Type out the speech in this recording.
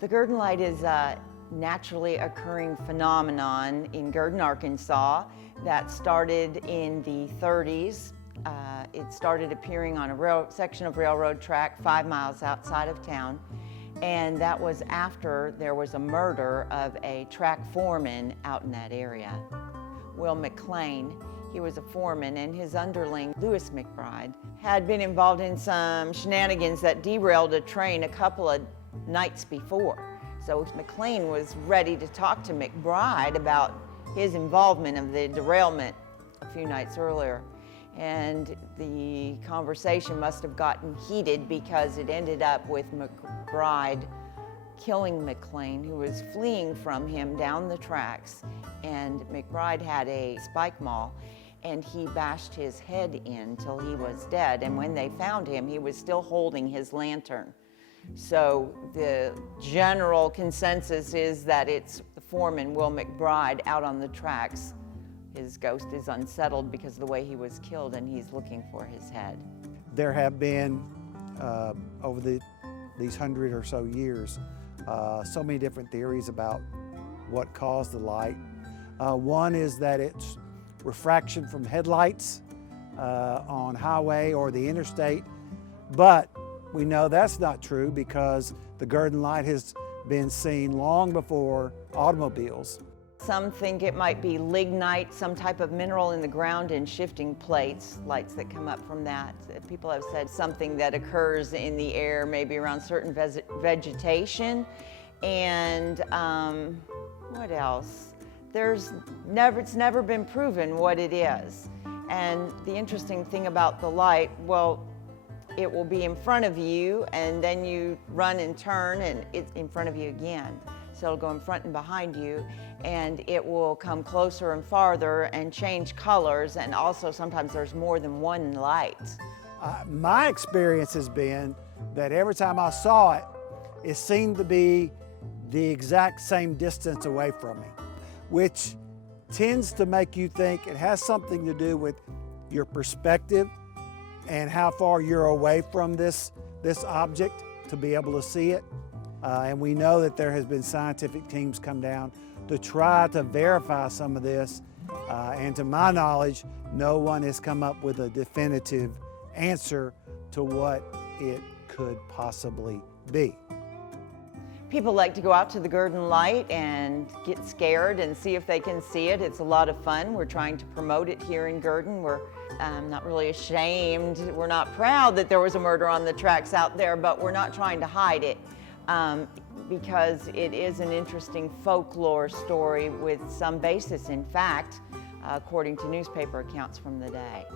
The Gurdon light is a naturally occurring phenomenon in Gurdon, Arkansas that started in the 30s. It started appearing on a section of railroad track 5 miles outside of town, and that was after there was a murder of a track foreman out in that area. Will McLean, he was a foreman, and his underling, Lewis McBride, had been involved in some shenanigans that derailed a train a couple of nights before. So McLean was ready to talk to McBride about his involvement of the derailment a few nights earlier. And the conversation must have gotten heated because it ended up with McBride killing McLean, who was fleeing from him down the tracks. And McBride had a spike maul, and he bashed his head in till he was dead. And when they found him, he was still holding his lantern. So the general consensus is that it's the foreman, Will McBride, out on the tracks. His ghost is unsettled because of the way he was killed, and he's looking for his head. There have been, over these 100 or so years, so many different theories about what caused the light. One is that it's refraction from headlights on highway or the interstate, but we know that's not true because the Gurdon light has been seen long before automobiles. Some think it might be lignite, some type of mineral in the ground in shifting plates, lights that come up from that. People have said something that occurs in the air, maybe around certain vegetation. And what else? It's never been proven what it is. And the interesting thing about the light, well, it will be in front of you, and then you run and turn, and it's in front of you again. So it'll go in front and behind you, and it will come closer and farther and change colors, and also sometimes there's more than one light. My experience has been that every time I saw it, it seemed to be the exact same distance away from me, which tends to make you think it has something to do with your perspective and how far you're away from this object to be able to see it. And we know that there has been scientific teams come down to try to verify some of this. And to my knowledge, no one has come up with a definitive answer to what it could possibly be. People like to go out to the Gurdon light and get scared and see if they can see it. It's a lot of fun. We're trying to promote it here in Gurdon. We're not really ashamed. We're not proud that there was a murder on the tracks out there, but we're not trying to hide it because it is an interesting folklore story with some basis in fact, according to newspaper accounts from the day.